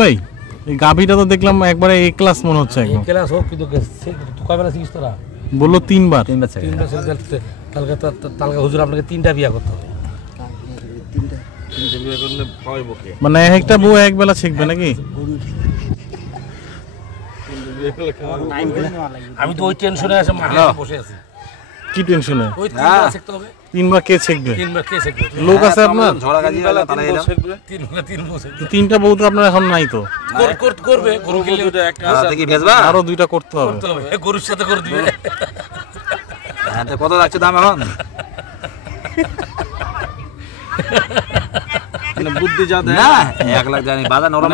ভাই এই গাভীটা তো দেখলাম একবারে এ ক্লাস মনে হচ্ছে একদম। এ ক্লাস হোক কিন্তু তুই কয়বার শিখিস তোরা? বললো তিনবার। তালকা হুজুর আপনাকে 3টা বিয়া করতে হবে। মানে একটা বউ এক বেলা শিখবে নাকি? আমি তো ওই টেনশনে আছে বসে আছি। কি টেনশনে? ওই 3বার শিখতে হবে। 3বার কে শিখবে? 3বার কে শিখবে? লোক আছে আপনার? তিনটা বউ তো আপনার এখন নাই তো। করবে গরু কিনলে আরো 2টা করতে হবে। গরুর সাথে করে দিবে। কত লাগছে দাম এখন? বুদ্ধি যা দেয় না 1 লাখ জানি বাজার নরম।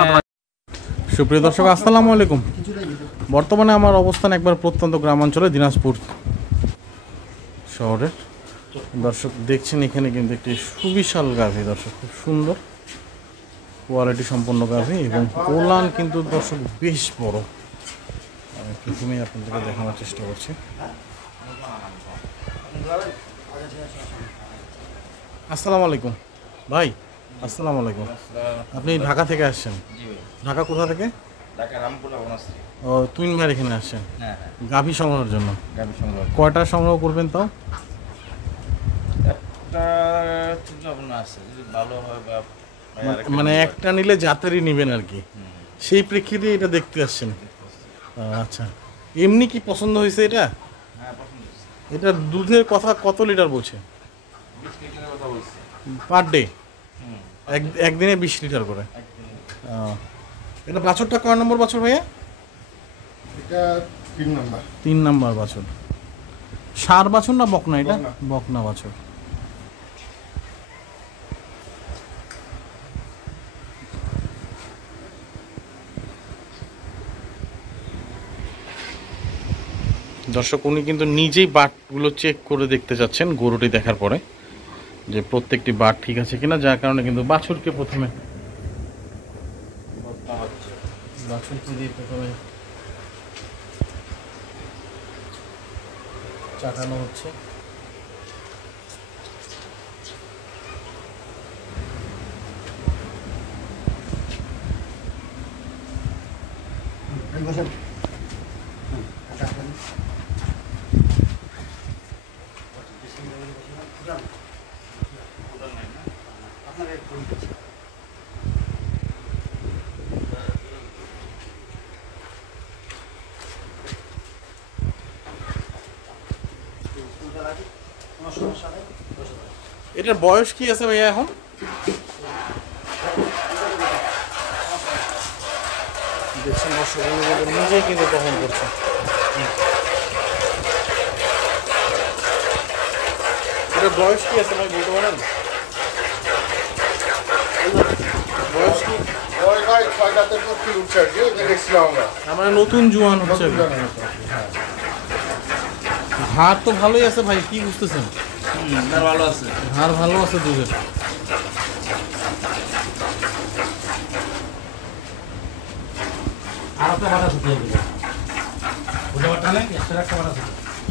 সুপ্রিয় দর্শক আসসালামু আলাইকুম। বর্তমানে আমার অবস্থান একবার প্রত্যন্ত গ্রামাঞ্চলে দিনাজপুর শহরের। দর্শক দেখছেন এখানে কিন্তু একটি সুবিশাল গাভী, দর্শক খুব সুন্দর কোয়ালিটি সম্পন্ন গাভী এবং ওলান কিন্তু দর্শক বেশ বড়। আমি প্রথমেই আপনাদেরকে দেখানোর চেষ্টা করছি। আসসালামু আলাইকুম ভাই। আসসালামু আলাইকুম। আপনি ঢাকা থেকে আসছেন? ঢাকা কোথা থেকে? ও তুইন ভাই এখানে আসছেন গাভী সংগ্রহের জন্য? কয়টা সংগ্রহ করবেন তাও? মানে একটা নিলে জাতেরই নেবেন আর কি, সেই প্রেক্ষিতে এটা দেখতে আসছেন? আচ্ছা, এমনি কি পছন্দ হয়েছে এটা? এটা দুধের কথা কত লিটার বলছে পার ডে? একদিনে 20 লিটার করে। এটা বাছুরটা কয় নম্বর বাছুর ভাইয়া? এটা 3 নাম্বার বাছুর। ষাঁড় বাছুর না বকনা? এটা বকনা বাছুর। দর্শক উনি কিন্তু নিজেই বাটগুলো চেক করে দেখতে চাচ্ছেন গরুটি দেখার পরে যে প্রত্যেকটি বাট ঠিক আছে কিনা, যার কারণে কিন্তু বাছুরকে প্রথমে চাটানো হচ্ছে। এটার বয়স কি আছে ভাইয়া এখন? দেখছেন নিজেই কিন্তু দহন করছে। এটার বয়স কি আছে ভাই বলতে পারেন? বয়স কি? আমার নতুন জোয়ান হচ্ছে। হাড় তো ভালোই আছে ভাই, কি বুঝতেছেন? ভালো আছে, হাড় ভালো আছে দুধের।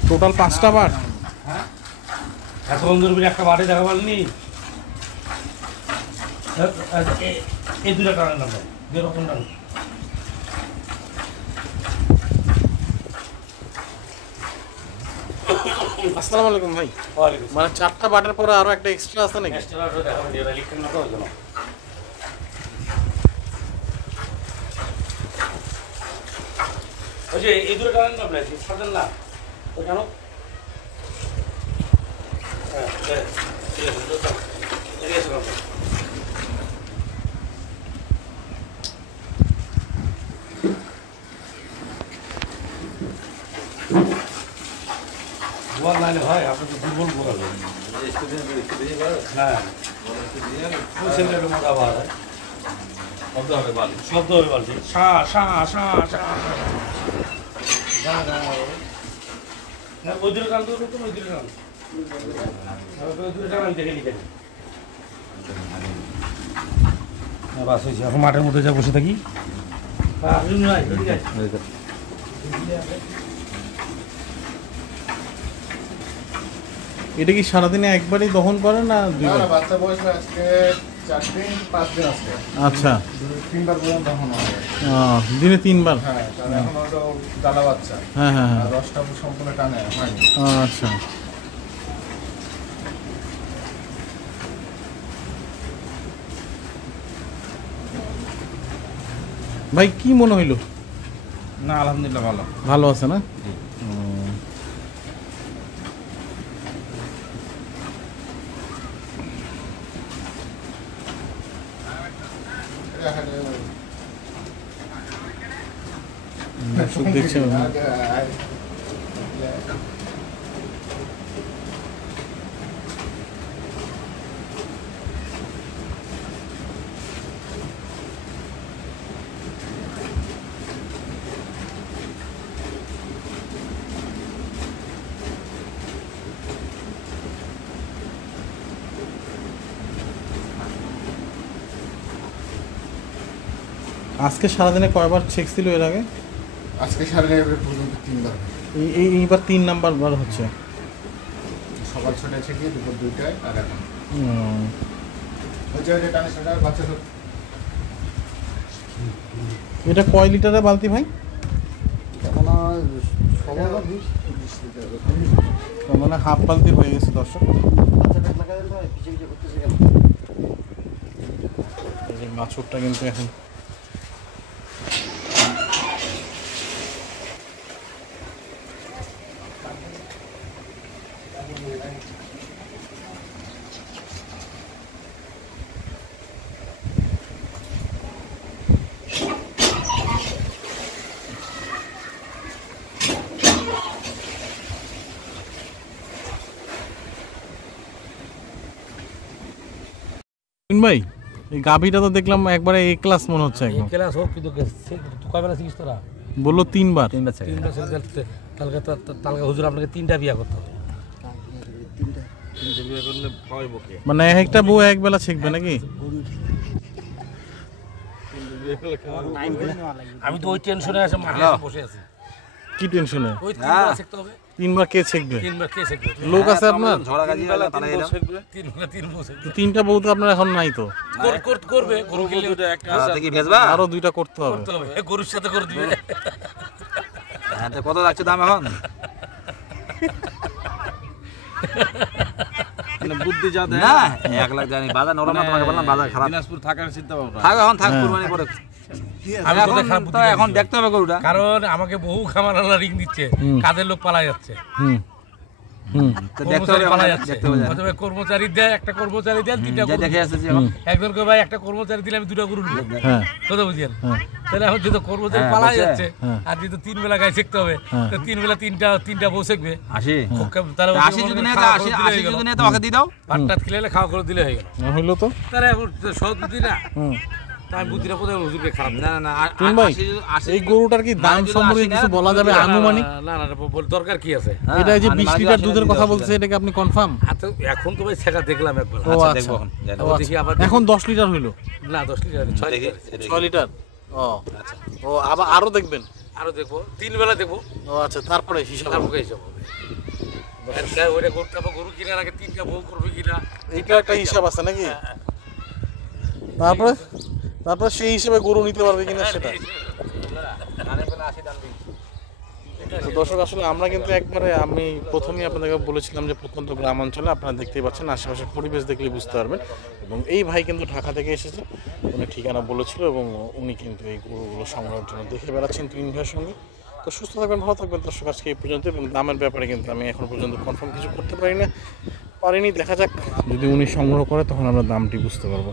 টোটাল 5টা বার। এত সুন্দর করে একটা বাড়ি দেখা পারলি? এই 2টা টানার নাম যেরকম টান। আসসালামু আলাইকুম ভাই। মানে 4টা বাটের পরে আরো একটা এক্সট্রা আছে নাকি? ওই যে এই 2টা টানার নাম লাগছে সাজান না ওই কেন? হ্যাঁ ঠিক আছে। গোয়াল নাইলে ভাই আপনি তো দুর্বল গোয়াল। হ্যাঁ ওই ছেলেটা মোটা আবার শব্দ হবে বালতি সা সা সা সা। ওই 2টা টান তো ওই 2টা টান, ওই 2টা টান আমি দেখে নিতে। বাস হয়েছে, এখন মাঠের মধ্যে যা বসে থাকি। এটা কি সারাদিনে একবারই দহন করে না 2বার? বাচ্চা বয়স আজকে 4 দিন 5 দিন আজকে। আচ্ছা, 3বার পর্যন্ত দেখানো হবে। দিনে 3 বার? হ্যাঁ, তাহলে এখন হয়তো জ্বালা বাচ্চা। হ্যাঁ হ্যাঁ হ্যাঁ। আর রসটা সম্পূর্ণ টানে হয়নি। আচ্ছা, ভাই কি মনে হইলো? না আলহামদুলিল্লাহ ভালো। ভালো আছে না? দর্শক দেখছেন, আজকে সারাদিনে কয়বার চেক ছিল এর আগে? আজকে সারাদিন পর্যন্ত 3বার। এইবার 3 নাম্বার বার হচ্ছে। সকাল 6টায় থেকে দুপুর 2টায় আর এখন হচ্ছে যে টানে সেটা বাচ্চা সব। এটা কয় লিটারের বালতি ভাই? এখন সবার 20 লিটার। তার মানে হাফ বালতি হয়ে গেছে দর্শক। এই যে বাছুরটা কিন্তু এখন ভাই, এই গাভীটা তো দেখলাম একবারে এ ক্লাস মনে হচ্ছে একদম। ক্লাস হোক কিন্তু তুই কয়বার শিখিস তোরা? বললো 3বার। 3বার তালকা হুজুর আপনাকে 3টা বিয়া করতে হবে। 3টা বিয়া করলে খাওয়াইব কে? মানে একটা বউ এক বেলা শিখবে নাকি? আমি তো ওই টেনশনে আছে, মাঠে বসে আছি। কি টেনশনে? ওই 3বার শিখতে হবে। 3বার কে শিখবে? 3বার কে শিখবে? লোক আছে আপনার? ঝড়া গাজি বেলা তারা 3 এরা বউ শিখবে। 3 বউ শিখবে। 3টা বউ তো আপনার এখন নাই তো? করবে গরু কিনলে একটা দেখি ভেজবা আরো 2টা করতে হবে। করতে হবে, গরুর সাথে করে দিবে। হ্যাঁ তো কত লাগছে দাম এখন? মানে বুদ্ধি যা দেয় না 1 লাখ জানি বাজার নরম না, তোমাকে বললাম বাজার খারাপ। দিনাজপুর থাকার চিন্তা ভাবনা থাক, এখন থাক কুরবানি করে। আমি এখন তো এখন দেখতে হবে গরুটা, কারণ আমাকে বহু খামারওয়ালা রিং দিচ্ছে, কাজের লোক পালা যাচ্ছে। তো দেখতে হবে, পালা আমাদের যাচ্ছে। দেখতে হবে। অথবা কর্মচারী দেয়, একটা কর্মচারী দেয় 3টা যা গরু। দেখে আসছে এখন একজনকে ভাই একটা কর্মচারী দিলে আমি 2টা গরু নেব। হ্যাঁ কথা বুঝছেন? তাহলে এখন যেহেতু কর্মচারী পালা যাচ্ছে আর যেহেতু 3 বেলা গায়ে শিখতে হবে, তো 3 বেলা 3টা বউ শিখবে। 80 তাহলে 80 যদি নেই তো 80 যদি নেই তো ওকে দিয়ে দাও। পাট্টা খেলে খাওয়া করে দিলে হয়ে গেল। হইলো তো। তাহলে এখন সহজ বুদ্ধি না, তাই বুদ্ধিটা কোথায় হুজুরকে খারাপ না না না তুমি ভাই, এই গরুটার কি দাম সম্পর্কে কিছু বলা যাবে আনুমানিক? না না দরকার কি আছে? এটা যে 20 লিটার দুধের কথা বলছে, এটা কি আপনি কনফার্ম? এখন তো ভাই ছেঁকা দেখলাম একবার। ও আচ্ছা আচ্ছা, দেখবো এখন ও দেখি আচ্ছা। আবার এখন 10 লিটার হইলো? না 10 লিটার 6 লিটার। 6 লিটার। ও আচ্ছা, ও আবার আরো দেখবেন? আরো দেখবো, 3 বেলা দেখবো, ও আচ্ছা, তারপরে হিসাব হবে। তারপরে হিসাব হবে। ওইটা করতে হবে, গরু কেনার আগে 3টা বউ করবে কিনা এটা একটা হিসাব আছে নাকি? তারপরে সেই হিসেবে গরু নিতে পারবে কিনা সেটা। তো দর্শক, আসলে আমরা কিন্তু একবারে, আমি প্রথমেই আপনাদেরকে বলেছিলাম যে প্রত্যন্ত গ্রাম অঞ্চলে, আপনারা দেখতেই পাচ্ছেন আশেপাশের পরিবেশ দেখলে বুঝতে পারবেন। এবং এই ভাই কিন্তু ঢাকা থেকে এসেছে, উনি ঠিকানা বলেছিল এবং উনি কিন্তু এই গরুগুলো সংগ্রহের জন্য দেখে বেড়াচ্ছেন 3 ভাইয়ের সঙ্গে। তো সুস্থ থাকবেন, ভালো থাকবেন দর্শক, আজকে এই পর্যন্ত। এবং দামের ব্যাপারে কিন্তু আমি এখন পর্যন্ত কনফার্ম কিছু করতে পারিনি। দেখা যাক, যদি উনি সংগ্রহ করে তখন আমরা দামটি বুঝতে পারবো।